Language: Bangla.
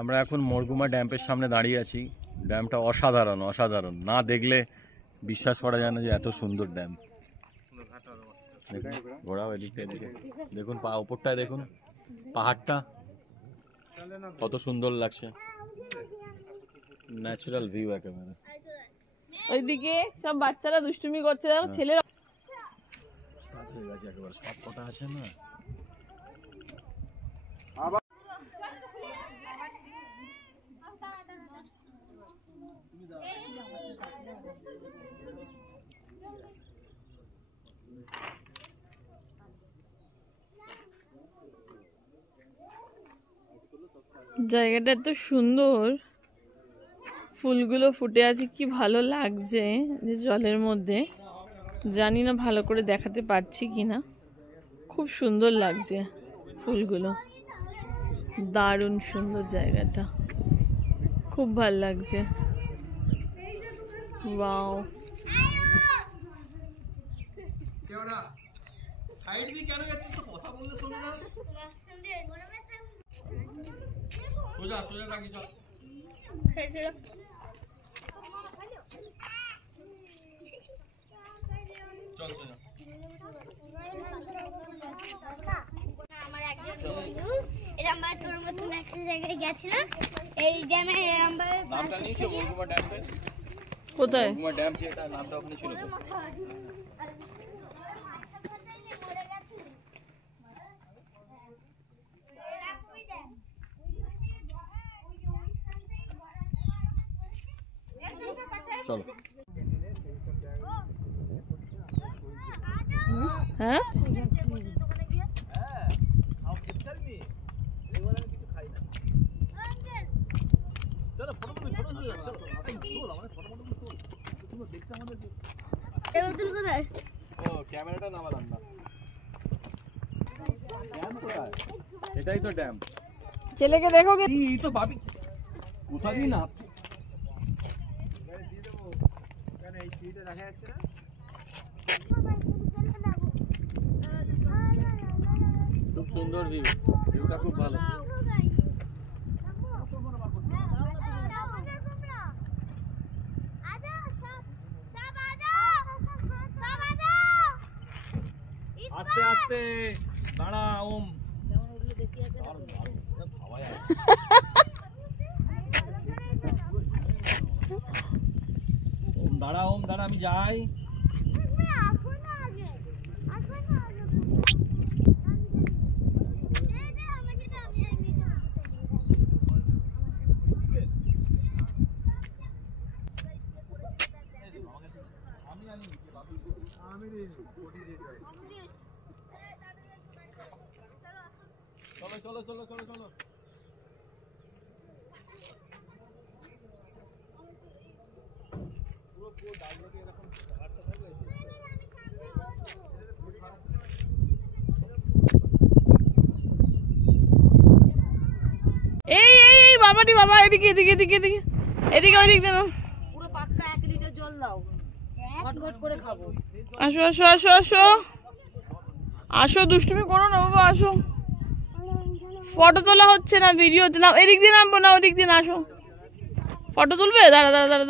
আমরা এখন মরগুমা ড্যামের সামনে দাঁড়িয়ে আছি। ড্যামটা অসাধারণ অসাধারণ, না দেখলে বিশ্বাস করা যায় না যে এত সুন্দর ড্যাম। দেখুন ঘোরাও এদিকে এদিকে, দেখুন উপরটায় দেখুন পাহাড়টা কত সুন্দর লাগছে, ন্যাচারাল ভিউ একেবারে। ওইদিকে সব বাচ্চারা দুষ্টুমি করছে, ছেলেরা স্টার্ট হয়ে গেছে একেবারে, সব কথা আছে না। জায়গাটা এত সুন্দর, ফুলগুলো ফুটে আছে, কি ভালো লাগছে যে জলের মধ্যে। জানি না ভালো করে দেখাতে পারছি কিনা, খুব সুন্দর লাগছে ফুলগুলো, দারুণ সুন্দর জায়গাটা, খুব ভালো লাগছে। ওয়াও, সাইড দিয়ে কেন যাচ্ছিস? তো কথা বললে শোনে না। সোজা সোজা থাকি, চল চল সোজা। আমার একজন বন্ধু এরকম তোর মতন একটা জায়গায় গেছিল, এই ড্যামে এরকম নামটা নিয়েছো মরগুমা ড্যামের? কোথায় মরগুমা ড্যাম যেটা নামটা ওখানে ছিল তো। চলো। হ্যাঁ ক্যামেরাটা নামালাম না। ড্যাম কোথায়? এটাই তো ড্যাম। ছেলেকে দেখো, এই তো ভাবি কোথা দিয়ে না খুব সুন্দর ভিউ, ভিউটা খুব ভালো। আস্তে আস্তে দাঁড়া ওম, দাঁড়া ওম দাঁড়া, আমি যাই। চলো চলো চলো চলো চলো। এই এই এই বাবাটি বাবা, এদিকে এদিকে এদিকে এদিকে এদিকে ওইদিক দেন, পুরো পাক্কা 1 লিটার জল দাও, ঘট করে খাবো। আসো আসো আসো আসো আসো, দুষ্টুমি করো না বাবা, আসো। ফটো তোলা হচ্ছে না, ভিডিওতে নাম, এদিক দিয়ে নামবো না ওদিক দিয়ে আসো। ফটো তুলবে? দাঁড়া দাঁড়া দাঁড়া।